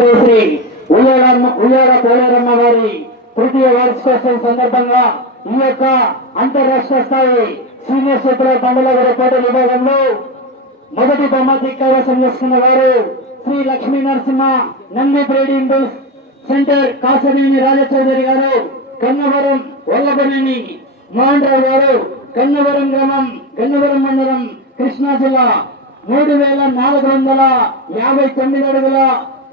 శ్రీ ఉయ్యాల పోలేరమ్మ వారి తృతీయ వార్షికోత్సవం సందర్భంగా ఈ యొక్క అంతర్రాష్ట్ర స్థాయి సీనియర్ శత్రుల బండల పోటీ విభాగంలో మొదటి బహుమతి కైవసం చేసుకున్న వారు శ్రీ లక్ష్మీ నరసింహ నంది ట్రేడింగ్ సెంటర్ కాసనేని రాజచౌదరి గారు, కన్నవరం వల్లభనేని మోహన్ రావు గారు, కన్నవరం గ్రామం గన్నవరం మండలం కృష్ణా జిల్లా 3459 అడుగుల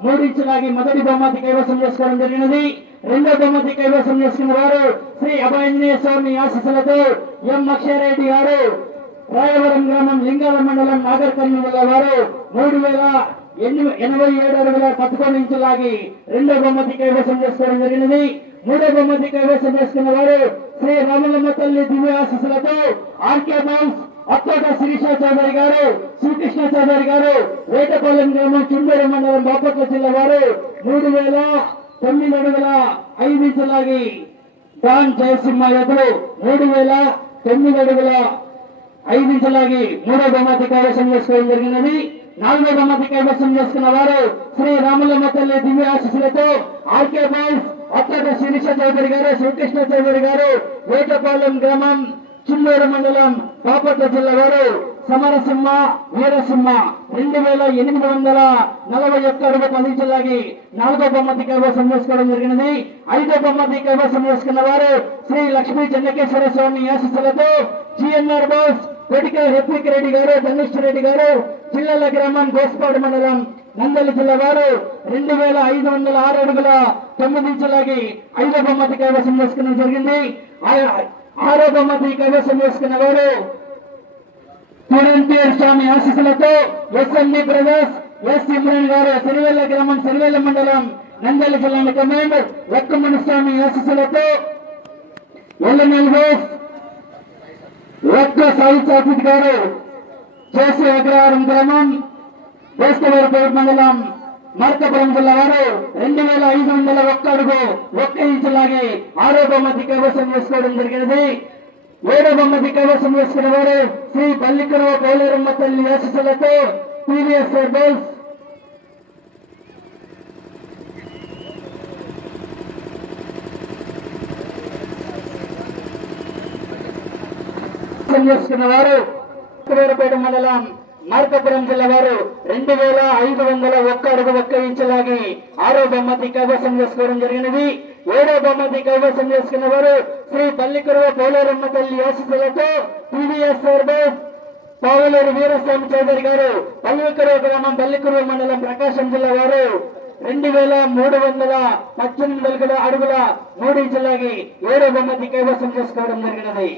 3 ఇంచులాగి మొదటి బహుమతి కైవసం చేసుకోవడం జరిగినది. రెండో బహుమతి కైవసం చేసుకున్న వారు శ్రీ అభయాంజనేయ స్వామి ఆశీస్సులతో ఎం అక్షయరెడ్డి గారు, రాయవరం గ్రామం లింగాల మండలం నాగర్ కర్నూలు వారు 3087 అడుగుల 11 ఇంచులాగి రెండో బహుమతి కైవసం చేసుకోవడం జరిగినది. మూడో బహుమతి కైవసం చేసుకున్న వారు శ్రీ రామలమ్మ తల్లి దివ్య ఆశీస్సులతో ఆర్కే బాల్స్ అత్తోట శిరీష చౌదరి గారు, శ్రీకృష్ణ చౌదరి గారు, వేటపాలెం గ్రామం చుండూరు మండలం బాపట్ల జిల్లా వారు 3009 అడుగుల 5 ఇంచులాగి డాన్ జయసింహ ఎదురు 3009 అడుగుల 5 ఇంచులాగి మూడో బహుమతి కైవసం చేసుకోవడం జరిగినది. నాలుగో బహుమతి కైవసం చేసుకున్న వారు శ్రీ రామలమ్మ తల్లి దివ్య ఆశీస్సులతో ఆర్కే బాల్స్ అత్తోట శిరీష చౌదరి గారు, శ్రీకృష్ణ చౌదరి గారు, వేటపాలెం గ్రామం చిల్లూరు మండలం బాపట్ల జిల్లా వారు సమరసింహ వీరసింహ 2841 అడుగు 10 ఇంచులాగి నాలుగో బహుమతి కైవసం చేసుకోవడం జరిగినది. ఐదో బహుమతి కైవసం చేసుకున్న వారు శ్రీ లక్ష్మీ చెన్నకేశ్వర స్వామి ఆశీస్సులతో జిఎన్ఆర్ బాస్ కొటిక రిత్విక్ రెడ్డి గారు, ధనుష్ రెడ్డి గారు, చిల్లల గ్రామం గోస్పాడు మండలం నందలి జిల్లా వారు 2506 అడుగుల 9 ఇంచులాగి ఐదో బహుమతి కైవసం చేసుకోవడం జరిగింది. ఆరో బహుమతి కైవసం చేసుకున్న వారు పురంపేర్ స్వామి ఆశీస్సులతో ఎస్ఎండి బ్రదర్స్ ఎస్ ఇమ్రాన్ గారు, సిరివెల్ల గ్రామం సిరివెల్ల మండలం నంద్యాల జిల్లా కమాండర్ లక్కమణి స్వామి ఆశీస్సులతో ఎల్ఎన్ఎల్ బోస్ లక్క సాయి చాఫిద్ గారు, చేసి అగ్రహారం గ్రామం వేస్తవారిపేట మండలం మార్కాపురం జిల్లా వారు 2501 అడుగు 1 ఇంచులాగి ఆరో బహుమతి కైవసం చేసుకోవడం జరిగినది. ఏడో బహుమతి కైవసం చేసుకున్న వారు శ్రీ పల్లికరావు పోలేరమ్మ తల్లి ఆశీస్సులతో టీవీఎస్ బోల్స్ చేసుకున్న వారు వేరపేట మండలం మార్కాపురం జిల్లా వారు 2501 అడుగు 1 ఇంచులాగి ఆరో బహుమతి కైవసం చేసుకోవడం జరిగినది. ఏడో బహుమతి కైవసం చేసుకున్న వారు శ్రీ పల్లికరువ పోలేరమ్మ తల్లి ఆశీస్సులతో టీవీఎస్ బోస్ పావులూరు వీరస్వామి చౌదరి గారు, పల్లికరువ గ్రామం పల్లికరువ మండలం ప్రకాశం జిల్లా వారు 2318 అడుగుల 3 ఇంచులాగి ఏడో బహుమతి కైవసం చేసుకోవడం జరిగినది.